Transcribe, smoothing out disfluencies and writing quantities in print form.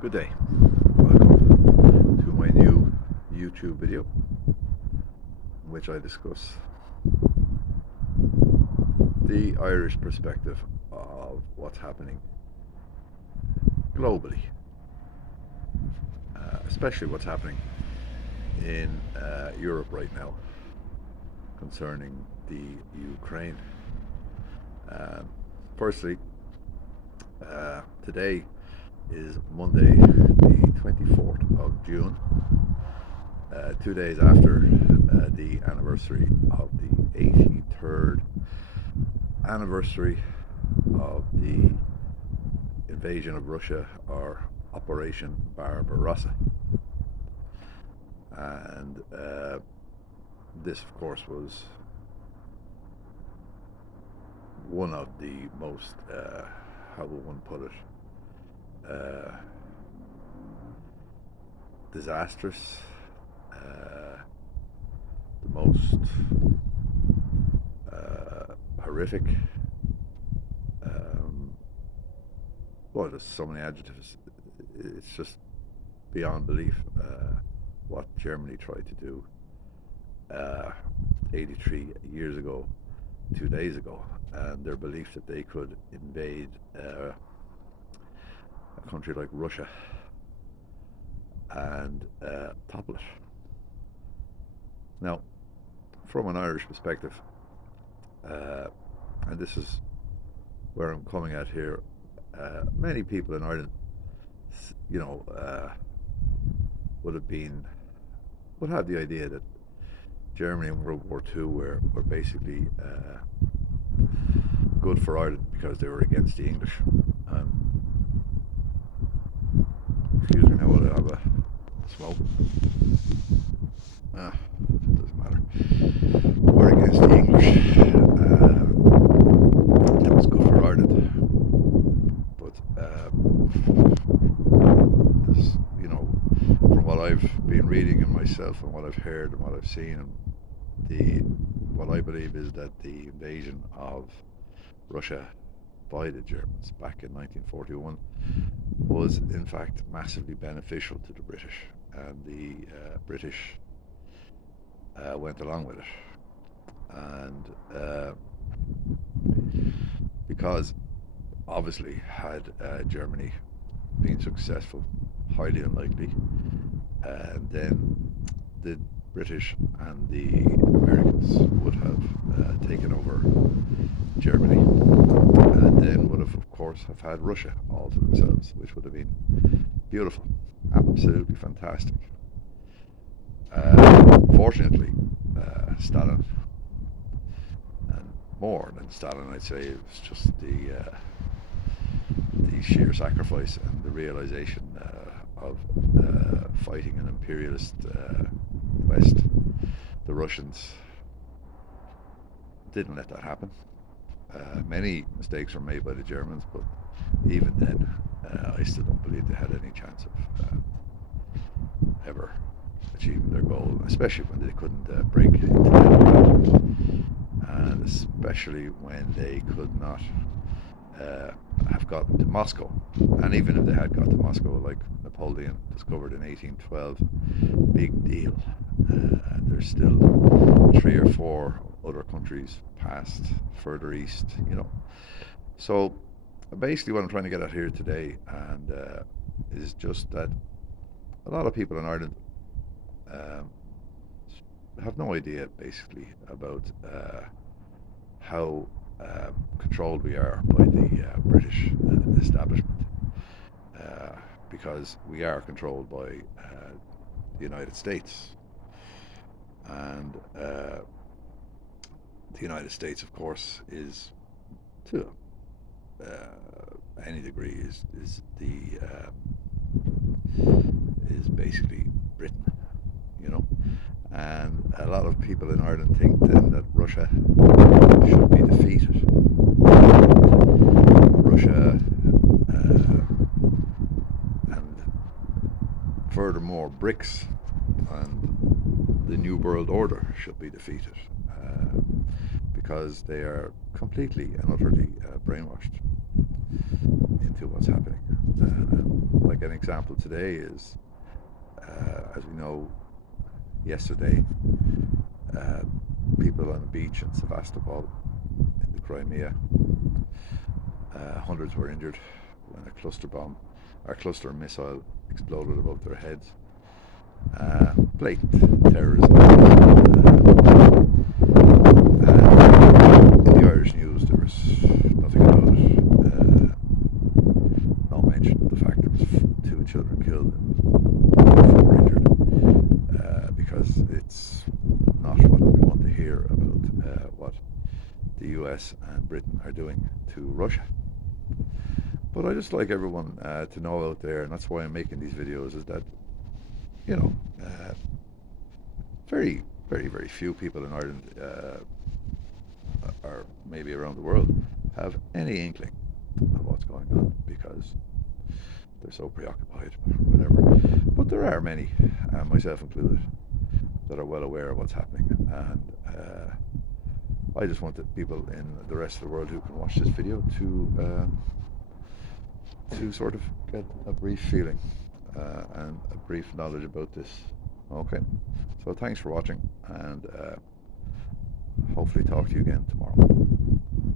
Good day. Welcome to my new YouTube video in which I discuss the Irish perspective of what's happening globally, especially what's happening in Europe right now concerning the Ukraine. Um, Firstly, today is Monday, the 24th of June, 2 days after the anniversary of the 83rd anniversary of the invasion of Russia, or Operation Barbarossa. And this, of course, was one of the most, how will one put it, disastrous, the most horrific. Well, there's so many adjectives. It's just beyond belief what Germany tried to do 83 years ago, 2 days ago, and their belief that they could invade a country like Russia and topple it. Now, from an Irish perspective, and this is where I'm coming at here, many people in Ireland, would have the idea that Germany in World War II were basically good for Ireland because they were against the English. Excuse me, now I'll have a smoke. It doesn't matter. We're against the English. That was good for Ireland. But this, from what I've been reading and myself and what I've heard and what I've seen, what I believe is that the invasion of Russia by the Germans back in 1941 was in fact massively beneficial to the British, and the British went along with it. And because obviously, had Germany been successful, highly unlikely, and then the British and the Americans would have taken over Germany, and then would have, of course, have had Russia all to themselves, which would have been beautiful, absolutely fantastic. Fortunately, Stalin, and more than Stalin, I'd say, it was just the sheer sacrifice and the realization of fighting an imperialist West. The Russians didn't let that happen. Many mistakes were made by the Germans, but even then, I still don't believe they had any chance of ever achieving their goal, especially when they couldn't break into Leningrad, and especially when they could not have gotten to Moscow. And even if they had got to Moscow, like Napoleon discovered in 1812, big deal. There's still 3 or 4 other countries past, further east, So basically, what I'm trying to get at here today, and is just that a lot of people in Ireland um, have no idea, basically, about how controlled we are by the British establishment, because we are controlled by the United States. And the United States, of course, is to any degree is basically Britain, and a lot of people in Ireland think then that Russia should be defeated. Russia, and furthermore, BRICS and the New World Order should be defeated, because they are completely and utterly brainwashed into what's happening. Like an example today is, as we know, yesterday, uh, people on the beach in Sevastopol in the Crimea, hundreds were injured when a cluster missile exploded above their heads. Blatant terrorism. And in the Irish news, there was nothing about it. No mention of the fact there was 2 children killed and 4 injured, because it's not what we want to hear about what the US and Britain are doing to Russia. But I just like everyone to know out there, and that's why I'm making these videos, is that, you know, very, very, very few people in Ireland, or maybe around the world, have any inkling of what's going on, because they're so preoccupied or whatever. But there are many, myself included, that are well aware of what's happening, and I just want the people in the rest of the world who can watch this video to sort of get a brief feeling and a brief knowledge about this. Okay, so thanks for watching, and hopefully talk to you again tomorrow.